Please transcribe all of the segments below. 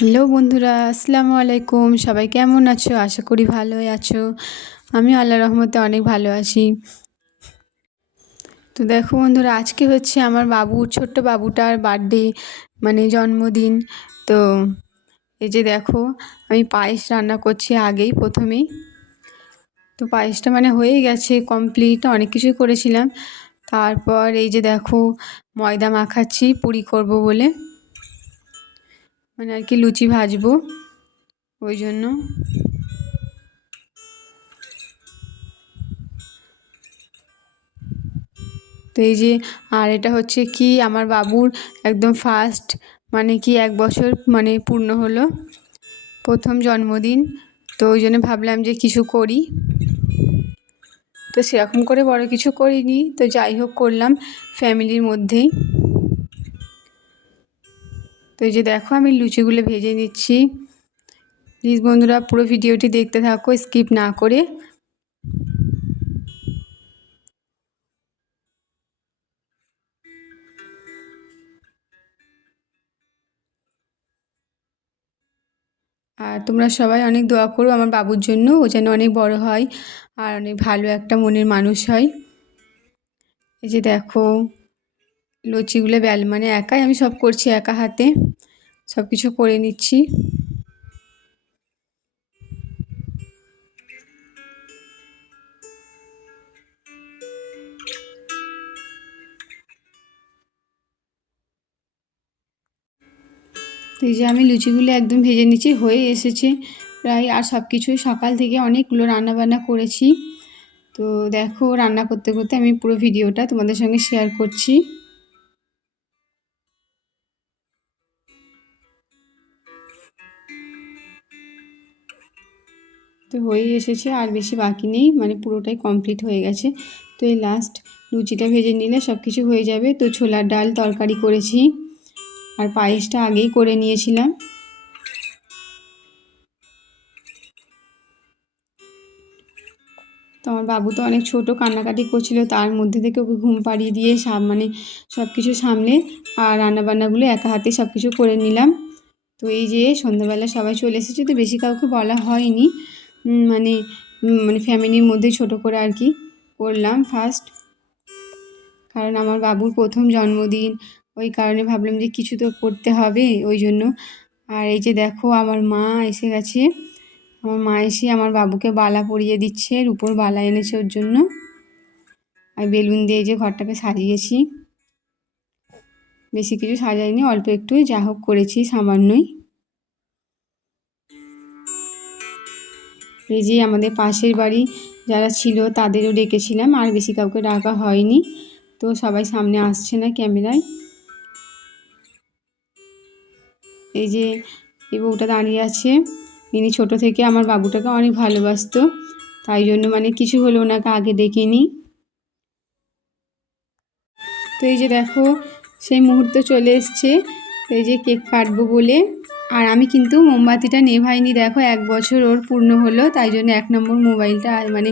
Hello বন্ধুরা, আসসালামু আলাইকুম। সবাই কেমন আছো? আশা করি ভালোই আছো। আমিও আল্লাহর রহমতে অনেক ভালো আছি। তো দেখো বন্ধুরা, আজকে হচ্ছে আমার ছোট্ট বাবুটার বার্থডে, মানে জন্মদিন। তো এই যে দেখো, আমি পায়েস রান্না করছি আগেই প্রথমেই। তো পায়েসটা মানে হয়ে গেছে কমপ্লিট, অনেক কিছুই করেছিলাম। তারপর এই যে দেখো, ময়দা মাখাচ্ছি পুরি করব বলে, মানে আর কি লুচি ভাজবো ওই জন্য। তো এই যে, আর এটা হচ্ছে কি আমার বাবুর একদম ফার্স্ট, মানে কি 1 বছর মানে পূর্ণ হলো, প্রথম জন্মদিন। তো ওই জন্য ভাবলাম যে কিছু করি। তো সেরকম করে বড় কিছু করিনি, তো যাই হোক করলাম ফ্যামিলির মধ্যেই। তো এই যে দেখো, আমি লুচিগুলো ভেজে নিচ্ছি। প্লিজ বন্ধুরা, পুরো ভিডিওটি দেখতে থাকো স্কিপ না করে। আর তোমরা সবাই অনেক দোয়া করো আমার বাবুর জন্য, ও যেন অনেক বড় হয় আর অনেক ভালো একটা মনের মানুষ হয়। এই যে দেখো, লুচিগুলো মানে একাই আমি সব করছি, একা হাতে সব কিছু করে নিচ্ছি। তো এই যে আমি লুচিগুলো একদম ভেজে নিচ্ছি, হয়ে এসেছে প্রায়। আর সব কিছুই সকাল থেকে অনেকগুলো রান্নাবান্না করেছি। তো দেখো, রান্না করতে করতে আমি পুরো ভিডিওটা তোমাদের সঙ্গে শেয়ার করছি। তো হয়েই এসেছে, আর বেশি বাকি নেই, মানে পুরোটাই কমপ্লিট হয়ে গেছে। তো এই লাস্ট লুচিটা ভেজে নিলে সব কিছু হয়ে যাবে। তো ছোলার ডাল তরকারি করেছি, আর পায়েসটা আগেই করে নিয়েছিলাম। তো আমার বাবু তো অনেক ছোট, কান্নাকাটি করছিল, তার মধ্যে থেকে ওকে ঘুম পাড়িয়ে দিয়ে মানে সব কিছু সামলে আর রান্নাবান্নাগুলো একা হাতে সব কিছু করে নিলাম। তো এই যে সন্ধ্যাবেলা সবাই চলে এসেছে, তো বেশি কাউকে বলা হয়নি, মানে মানে ফ্যামিলির মধ্যে ছোট করে আর কি করলাম ফার্স্ট, কারণ আমার বাবুর প্রথম জন্মদিন, ওই কারণে ভাবলাম যে কিছু তো করতে হবে ওই জন্য। আর এই যে দেখো, আমার মা এসে গেছে। আমার মা এসে আমার বাবুকে বালা পরিয়ে দিচ্ছে, রুপোর বালা এনেছে ওর জন্য। আর বেলুন দিয়ে যে ঘরটাকে সাজিয়েছি, বেশি কিছু সাজাইনি, অল্প একটুই যা হোক করেছি, সামান্যই। এই যে আমাদের পাশের বাড়ি যারা ছিল তাদেরও ডেকেছিলাম, আর বেশি কাউকে ডাকা হয়নি। তো সবাই সামনে আসছে না ক্যামেরায়। এই যে এই বউটা দাঁড়িয়ে আছে, ইনি ছোট থেকে আমার বাবুটাকে অনেক ভালোবাসতো, তাই জন্য মানে কিছু হলে ওনাকে আগে ডেকে নিই। তো এই যে দেখো, সেই মুহূর্ত চলে এসছে। তো এই যে কেক কাটবো বলে, আর আমি কিন্তু মোমবাতিটা নেভাইনি। দেখো, 1 বছর ওর পূর্ণ হলো, তাই জন্য 1 নম্বর মোবাইলটা মানে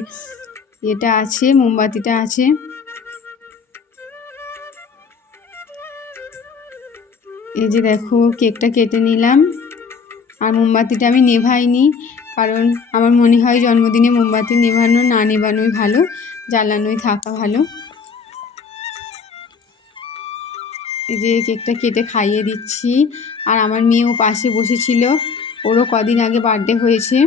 এটা আছে, মোমবাতিটা আছে। এই যে দেখো, কেকটা কেটে নিলাম, আর মোমবাতিটা আমি নেভাইনি, কারণ আমার মনে হয় জন্মদিনে মোমবাতি নেভানো না নেভানোই ভালো, জ্বালানোই থাকা ভালো। এই যে কেকটা কেটে খাইয়ে দিচ্ছি, আর আমার মেয়েও পাশে বসেছিল, ওরও কদিন আগে বার্থডে হয়েছে।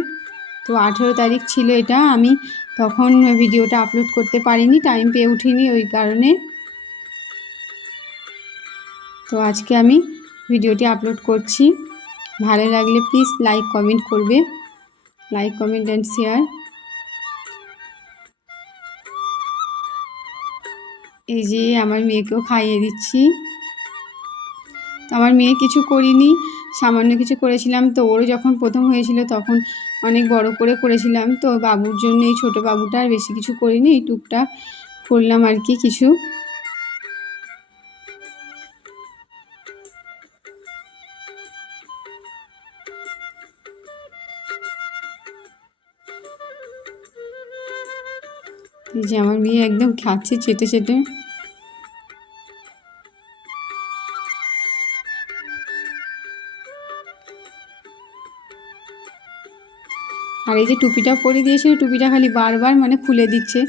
তো 18 তারিখ ছিল এটা, আমি তখন ভিডিওটা আপলোড করতে পারিনি, টাইম পেয়ে উঠিনি ওই কারণে। তো আজকে আমি ভিডিওটি আপলোড করছি। ভালো লাগলে প্লিজ লাইক কমেন্ট করবে, লাইক কমেন্ট অ্যান্ড শেয়ার। এই যে আমার মেয়েকেও খাইয়ে দিচ্ছি। তো আমার মেয়ে কিছু করিনি, সামান্য কিছু করেছিলাম। তো ওরও যখন প্রথম হয়েছিল তখন অনেক বড় করে করেছিলাম। তো বাবুর জন্য এই ছোটো বাবুটা আর বেশি কিছু করিনি, এই টুকটাক করলাম আর কি কিছু। এই যে আমার মেয়ে একদম খাচ্ছে চেটে চেটে। আর এই যে টুপিটা পরে দিয়েছিল, টুপিটা খালি বারবার মানে খুলে দিচ্ছে।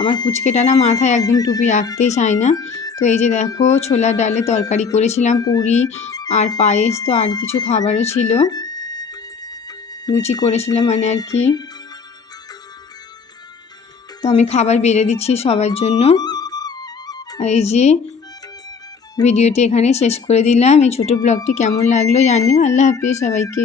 আমার পুচকেটা না মাথায় একদম টুপি রাখতেই চায় না। তো এই যে দেখো ছোলার ডালে তরকারি করেছিলাম, পুরি আর পায়েস, তো আর কিছু খাবারও ছিল, লুচি করেছিলাম মানে আর কি। তো আমি খাবার বেড়ে দিচ্ছি সবার জন্য। আর এই যে ভিডিওটি এখানে শেষ করে দিলাম। এই ছোট ব্লগটি কেমন লাগলো জানিও। আল্লাহ হাফেজ সবাইকে।